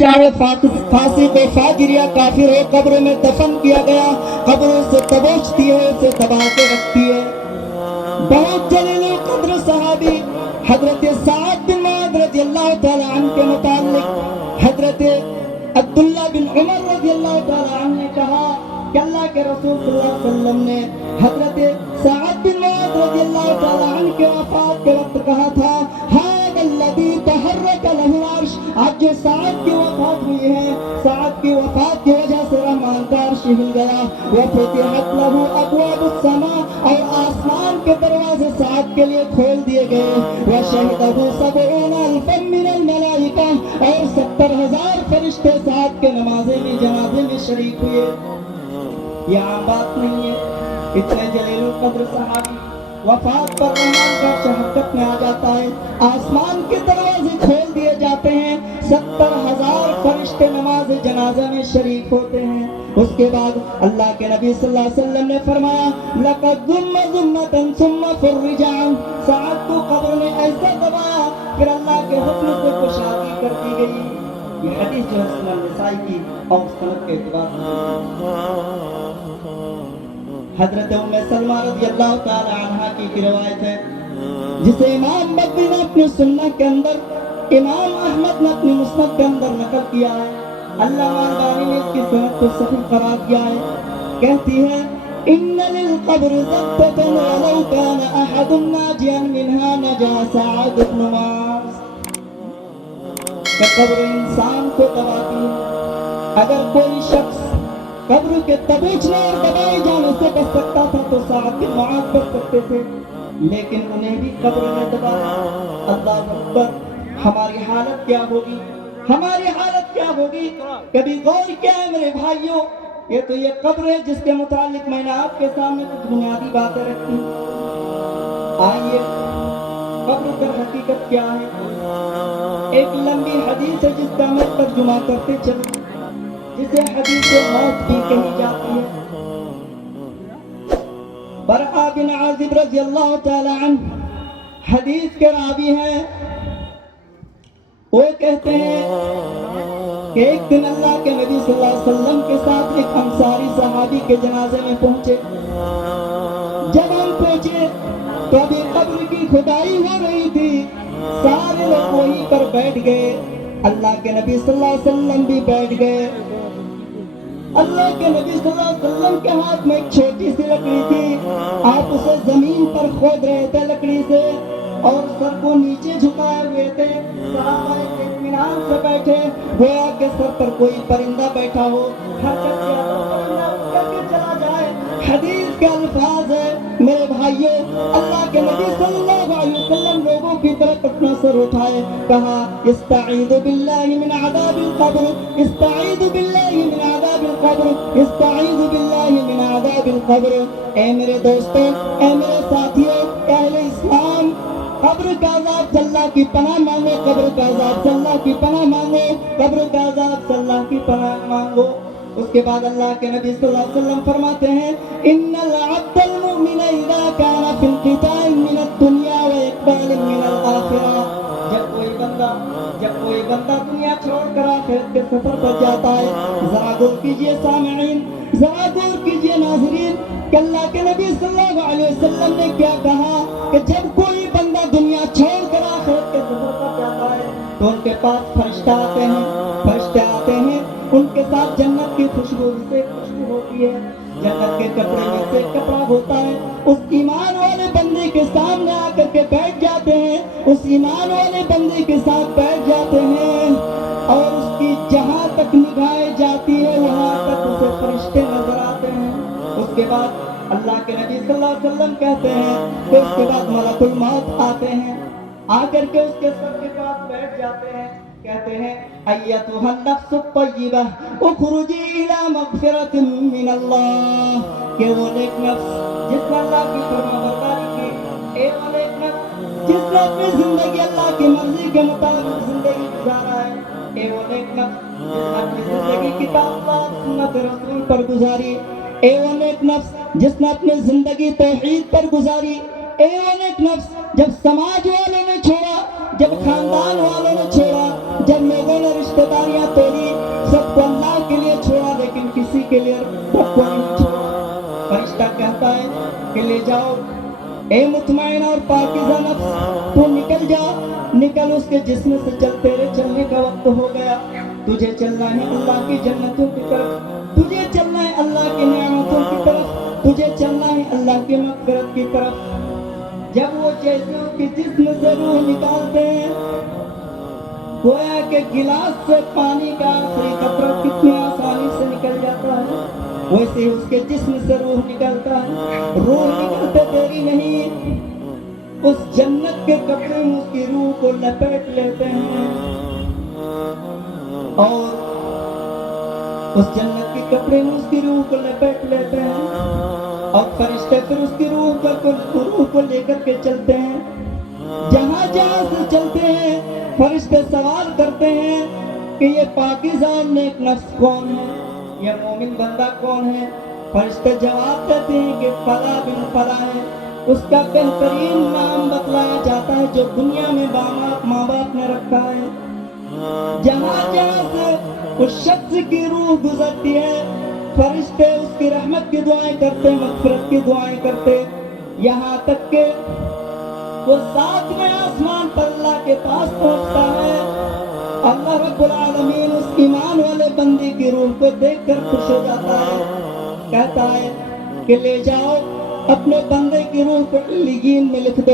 چاہے فاسق و فاجر یا کافر ہو، قبر میں دفن کیا گیا، قبر سے دبوچتی ہے، اسے دبا کے رکھتی ہے۔ بہت جلیل القدر صحابی حضرت سعد بن معاذ رضی اللہ تعالی عنہ کے متعلق حضرت عبداللہ بن عمر رضی اللہ تعالی عنہ نے کہا کہ اللہ کے رسول صلی اللہ علیہ وسلم نے حضرت سعد بن معاذ رضی اللہ تعالی عنہ کے وفات کے وقت کہا تھا، هذا الذي تحرك له العرش، آج جو سعد کی وفات ہوئی ہے، سعد کی وفات کی وجہ سے رحمان کا عرش ہل گیا، وفتحت له ابواب السماء، اور آسمان کے دروازے سعد کے لیے کھول دیے گئے، وشهده 70,000 من الملائکہ، اور 70,000 فرشتے سعد کے جنازے میں شریک ہوئے۔ یہ عام بات نہیں ہے، اتنے جلیل القدر صحابی وفات پر رحمان کا شہادت میں آ جاتا ہے، آسمان کے دروازے کھول دیے جاتے ہیں، 70,000 فرشتے نماز جنازہ میں شریک ہوتے ہیں۔ اس کے بعد اللہ کے نبی صلی اللہ علیہ وسلم نے فرمایا، لَقَدْ ضُمَّ ضُمَّةً ثُمَّ فُرِّجَ عَنْهُ، سعد کو قبر میں ایسا دبایا پھر اللہ کے حکم سے کشادگی کر دی گئی۔ یہ حدیث جو ہے سنن نسائی کی اور مستند کے اعتبار سے حضرت ام سلمہ رضی اللہ تعالی عنہ کی روایت ہے، جسے امام بغوی نے اپنی سنت کے اندر، امام احمد نے اپنی مسند کے اندر نقل کیا ہے، علامہ البانی نے اس کی سند کو صحیح قرار دیا ہے۔ کہتی ہے، ان للقبر ضبطة ولو كان احد ناجيا منها نجا سعد بن معاذ، کہ قبر انسان کو دباتی ہے، اگر کوئی شخص قبر کے دبوچنے اور دبائے جانے سے بچ سکتا تھا تو سعد بن معاذ بچ سکتے تھے، لیکن انہیں بھی قبر میں دبایا۔ اللہ اکبر! ہماری حالت کیا ہوگی، ہماری حالت کیا ہوگی؟ کبھی غور کیا ہے میرے بھائیوں؟ یہ تو یہ قبر ہے جس کے متعلق میں نے آپ کے سامنے کچھ بنیادی باتیں رکھی۔ آئیے، قبر پر حقیقت کیا ہے؟ ایک لمبی حدیث ہے جس کا میں ترجمہ کرتے چلوں، جسے حدیث موت بھی کہی جاتی ہے۔ برا بن عازب رضی اللہ تعالی عنہ حدیث کے راوی ہیں، وہ کہتے ہیں کہ ایک دن اللہ کے نبی صلی اللہ علیہ وسلم کے ساتھ ایک انصاری صحابی کے جنازے میں پہنچے۔ جب ہم پہنچے تو ابھی قبر کی کھدائی ہو رہی تھی، سارے لوگ وہیں پر بیٹھ گئے، اللہ کے نبی صلی اللہ علیہ وسلم بھی بیٹھ گئے۔ اللہ کے نبی صلی اللہ علیہ وسلم کے ہاتھ میں ایک چھوٹی سی لکڑی تھی، آپ اسے زمین پر کھود رہے تھے لکڑی سے، اور سر کو نیچے جھکائے ہوئے تھے، صحابہ اطمینان سے بیٹھے، گویا کہ سر پر کوئی پرندہ بیٹھا ہو، حرکت کیا تو پرندہ اٹھ کر کے چلا جائے۔ حدیث کے الفاظ ہے میرے بھائیوں، اللہ کے نبی صلی اللہ علیہ وسلم لوگوں کی طرف اپنا سر اٹھائے، کہا، استعیذ باللہ من عذاب القبر، استعیذ باللہ من عذاب القبر، استعیذ باللہ من عذاب القبر۔ اے میرے دوستوں، اے میرے ساتھیوں، اہل اسلام، قبر کا عذاب سے اللہ کی پناہ مانگو، قبر کا عذاب سے اللہ کی پناہ مانگو، قبر کا عذاب سے اللہ کی پناہ مانگو۔ اس کے بعد اللہ کے نبی صلی اللہ علیہ وسلم فرماتے ہیں، ان العبد المؤمن اذا كان في انقطاع من الدنيا واقبال من الاخرہ، جب کوئی بندہ دنیا چھوڑ کر آخرت کے سفر پر جاتا ہے، ذرا غور کیجئے سامعین، ذرا غور کیجئے ناظرین کہ اللہ کے نبی صلی اللہ علیہ وسلم نے کیا کہا کہ جب کوئی بندہ دنیا چھوڑ کر آخرت کے سفر پر جاتا ہے تو ان کے پاس فرشتے آتے ہیں، ان کے ساتھ جنت کی خوشبو سے خوشبو ہوتی ہے، جنت کے کپڑے میں سے کپڑا ہوتا ہے، اس ایمان والے بندے کے سامنے آ کر کے بیٹھ جاتے ہیں، اس ایمان والے بندے کے ساتھ بیٹھ جاتے ہیں، اور اس کی جہاں تک نگاہیں جاتی ہے وہاں تک اسے فرشتے نظر آتے ہیں۔ اس کے بعد اللہ کے نبی صلی اللہ علیہ وسلم کہتے ہیں کہ اس کے بعد ملک الموت آتے ہیں، آ کر کے اس کے سر کے پاس بیٹھ جاتے ہیں، کہتے ہیں، ایتھا النفس الطیبہ اخرجی الی مغفرۃ من اللہ، کہ وہ نیک نفس جس نے اللہ کی فرمانبرداری کی، اے وہ نیک نفس جس نے اپنی زندگی اللہ کی مرضی کے مطابق زندگی گزارا ہے، اے وہ نیک نفس جس نے اپنی زندگی کتاب و سنت رسول پر گزاری، اے وہ نیک نفس جس نے اپنی زندگی توحید پر گزاری، اے وہ نیک نفس جب سماج والوں نے چھوڑا، جب خاندان والوں نے چھوڑا، جب لوگوں نے رشتہ داریاں توڑی سب کو اللہ کے لیے چھوڑا لیکن کسی کے لیے رب کو نہیں چھوڑا. فرشتہ کہتا ہے کہ لے جاؤ اے مطمئن اور پاکیزہ نفس، تو نکل جا، نکل اس کے جسم سے چل، تیرے چلنے کا وقت ہو گیا. تجھے چلنا ہے اللہ کی جنتوں کی طرف، تجھے چلنا ہے اللہ کی نعمتوں کی طرف، تجھے چلنا ہے اللہ کی مغفرت کی طرف. جب وہ جیسے اس کے جسم سے روح نکالتے ہیں، گویا کہ گلاس سے پانی کا آخری قطرہ کتنی آسانی سے نکل جاتا ہے، ویسے ہی اس کے جسم سے روح نکلتا ہے. روح نکلتے دیری نہیں، اس جنت کے کپڑے میں اس کی روح کو لپیٹ لیتے ہیں اور اس جنت کے کپڑے میں اس کی روح کو لپیٹ لیتے ہیں اور فرشتے پھر اس کی روح کو لے کر کے چلتے ہیں. جہاں جہاں سے چلتے ہیں فرشتے سوال کرتے ہیں کہ یہ پاکیزہ اور نیک نفس کون ہے، یہ مومن بندہ کون ہے. فرشتے جواب دیتے ہیں کہ فلاں بن فلاں ہے. اس کا بہترین نام بتلایا جاتا ہے جو دنیا میں ماں باپ نے رکھا ہے. جہاں جہاں سے اس شخص کی روح گزرتی ہے فرشتے اس کی رحمت کی دعائیں کرتے، مغفرت کی دعائیں کرتے، یہاں تک کہ وہ ساتویں آسمان پر اللہ کے پاس پہنچتا ہے. اللہ رب العالمین اس ایمان والے بندے کی روح کو دیکھ کر خوش ہو جاتا ہے، کہتا ہے کہ لے جاؤ اپنے بندے کی روح کو علیین میں لکھ دو.